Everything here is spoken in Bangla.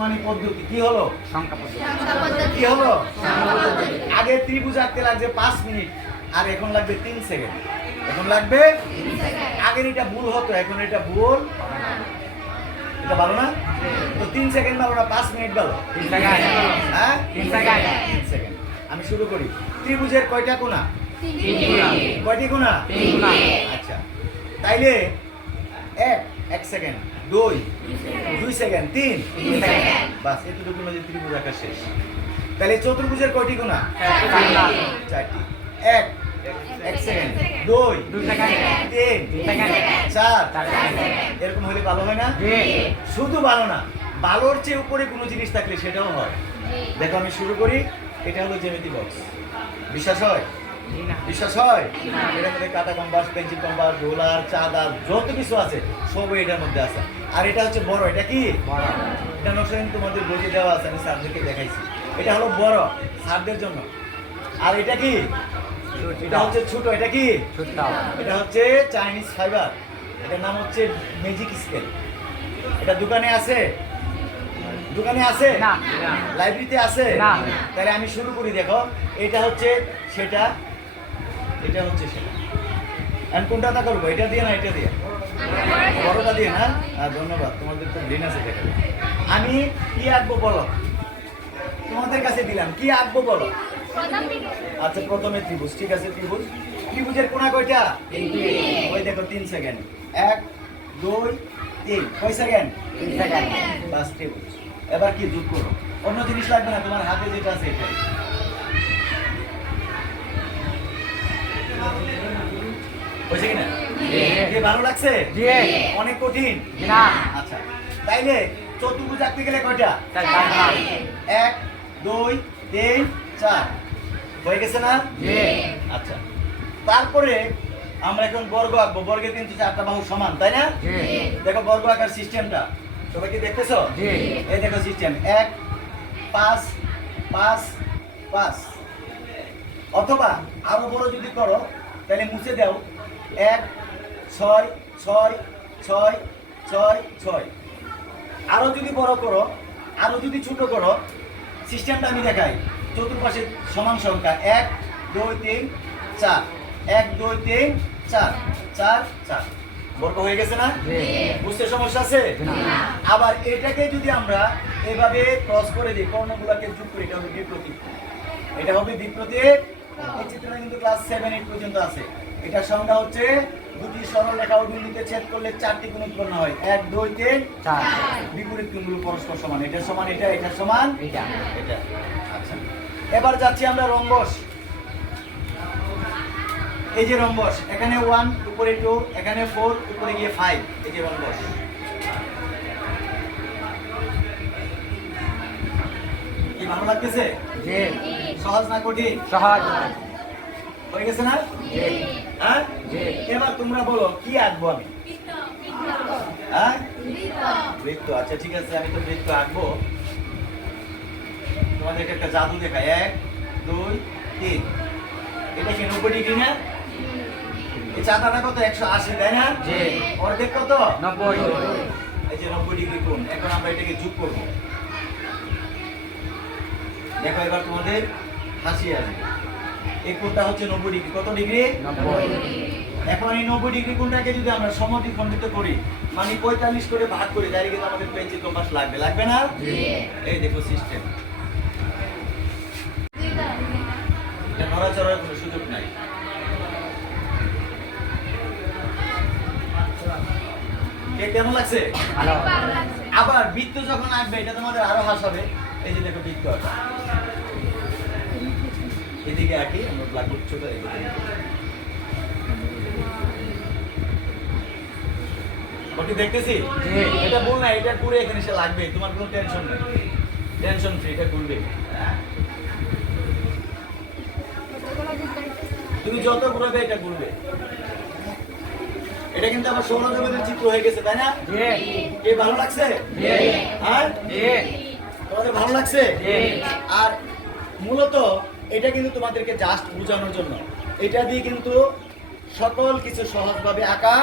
মানে পদ্ধতি কি হলো? সংখ্যা পদ্ধতি। কি হলো? আগে ত্রিভুজ আঁকতে লাগছে 5 মিনিট আর এখন লাগবে 3 সেকেন্ড। এখন লাগবে 3 সেকেন্ড। আগের এটা ভুল হতো, এখন এটা ভুল। এটা ভালো না? তো 3 সেকেন্ড ভালো না 5 মিনিট ভালো? 3 সেকেন্ড। হ্যাঁ 3 সেকেন্ড। 3 সেকেন্ড। আমি শুরু করি। ত্রিভুজের কয়টা কোণা? 3 কোণা। কয়টি কোণা? 3 কোণা। আচ্ছা, তাইলে 1 সেকেন্ড, 2 সেকেন্ড, 3 সেকেন্ড। বাস, এতটুকু মধ্যে ত্রিভুজ আঁকা শেষ। তাহলে চতুর্ভুজের কয়টি কোণা? 4টি। 1 সেকেন্ড, 2 সেকেন্ড, 3 সেকেন্ড, 4 সেকেন্ড। এরকম হলে ভালো হয় না? শুধু ভালো না, ভালোর চেয়ে উপরে কোনো জিনিস থাকলে সেটাও হয়। দেখো আমি শুরু করি। এটা হলো জ্যামিতি বক্স। বিশ্বাস হয়? বিশ্বাস হয়? এটার মধ্যে কাটা কম্পাস, পেন্সিল কম্পাস, রোলার, চাঁদা যত কিছু আছে সব এটার মধ্যে আছে। আর এটা হচ্ছে বড়। এটা কি বড়? এটা নকশা তোমাদের বইতে দেওয়া আছে, আমি স্যারদেরকে দেখাইছি। এটা হলো বড় স্যারদের জন্য। আর এটা কি? এটা হচ্ছে ছোট। এটা কি? ছোট। এটা হচ্ছে চাইনিজ ফাইবার। এটার নাম হচ্ছে ম্যাজিক স্কেল। এটা দোকানে আছে? দোকানে আছে না। লাইব্রেরিতে আছে না। তাহলে আমি শুরু করি। দেখো এটা হচ্ছে সেটা, এটা হচ্ছে সেটা। আমি কোনটা তা করবো? এটা দিয়ে না এটা দিয়ে? বড়টা দিয়ে না? ধন্যবাদ, তোমাদের তো ব্রেন আছে। দেখো আমি কি আঁকবো বলো, তোমাদের কাছে দিলাম। কি আঁকবো বলো? আচ্ছা, প্রথমে ত্রিভুজ। ঠিক আছে, ত্রিভুজ। ত্রিভুজের কোণা কয়টা? ওই দেখো 3 সেকেন্ড। 1 2 3 কয় সেকেন্ড? 3 সেকেন্ড। বাস, ত্রিভুজ। এবার কি যোগ করো? অন্য জিনিস লাগবে না, তোমার হাতে যেটা আছে এটাই। হয়েছে কিনা? কি ভালো লাগছে? অনেক কঠিন না। আচ্ছা, তাইলে চতুর্ভুজ আঁকতে গেলে কয়টা? 1 2 3 4 হয়ে গেছে না? আচ্ছা, তারপরে আমরা এখন বর্গ আঁকবো। বর্গের কিন্তু 4টা বাহু সমান, তাই না? দেখো বর্গ আঁকার সিস্টেমটা সবাই কি দেখতেছো? এই দেখো সিস্টেম। 1 5 5 5, অথবা আরো বড় যদি করো তাহলে মুছে দাও। 1 6 6 6 6 6। আরো যদি বড় করো, আরো যদি ছোট করো, সিস্টেমটা আমি দেখাই। চতুর্পাশে সমান সংখ্যা 1 2 3 4 1 2 3 4 4 4 বর্গ হয়ে গেছে না? বুঝতে সমস্যা আছে? আবার এটাকে যদি আমরা এভাবে ক্রস করে দিই, কর্ণগুলোকে যোগ করি, এটা হবে বিপ্রতীক। এটা হবে বিপ্রতীক। এই চিত্রটা কিন্তু ক্লাস 7 8 পর্যন্ত আছে। এটার সংখ্যা হচ্ছে দুটি সরল রেখা ও বিন্দুতে ছেদ করলে 4টি কোণ উৎপন্ন হয়। 1 2 3 4। বিপরীত কোণগুলো পরস্পর সমান। এটার সমান এটা, এটার সমান এটা, এটা। আচ্ছা, এবার যাচ্ছি আমরা রম্বস। এই যে রম্বস, এখানে 1 উপরে 2, এখানে 4 উপরে গিয়ে 5। এই যে রম্বস। কি ভালো লাগতেছে? সহজ না কঠিন? সহজ। হয়ে গেছে না? হ্যাঁ, এবার তোমরা বলো কি আঁকবো আমি? হ্যাঁ, বৃত্ত। আচ্ছা ঠিক আছে, আমি তো বৃত্ত আঁকবো। তোমাদেরকে একটা জাদু দেখাই। 1 2 3। এটা কি 90 ডিগ্রি না? এই চাঁদাটা কত? 180, তাই না? অর্ধেক কত? 90। এই যে 90 ডিগ্রি কোণ। এখন আমরা এটাকে যোগ করবো। দেখো এবার তোমাদের হাসি আসবে। এই কোণটা হচ্ছে 90 ডিগ্রি। কত ডিগ্রি? 90। এখন এই 90 ডিগ্রি কোণটাকে যদি আমরা সমদ্বিখণ্ডিত করি, মানে 45 করে ভাগ করি, তাহলে কিন্তু আমাদের পেন্সিল কম্পাস লাগবে, লাগবে না? এই দেখো সিস্টেম। এটা নড়াচড়ার কোনো সুযোগ নাই। কেমন লাগছে? আবার বৃত্ত যখন আঁকবে এটা তোমাদের আরো হাসাবে। এই যে দেখো বৃত্ত আঁকা। এদিকে আঁকি, আমরা ব্ল্যাকবোর্ড ছোট রেখে ওকে দেখতেছি। এটা বল না, এটা পুরো এখানে এসে লাগবে, তোমার কোনো টেনশন নেই, টেনশন ফ্রি, এটা ঘুরবে। তুমি যত ঘুরাবে এটা ঘুরবে। এটা কিন্তু আমার সৌরজগতের চিত্র হয়ে গেছে, তাই না? কে ভালো লাগছে? হ্যাঁ, তোমাদের ভালো লাগছে? আর মূলত এটা কিন্তু তোমাদেরকে জাস্ট বোঝানোর জন্য। এটা দিয়ে কিন্তু সকল কিছু সহজভাবে আঁকা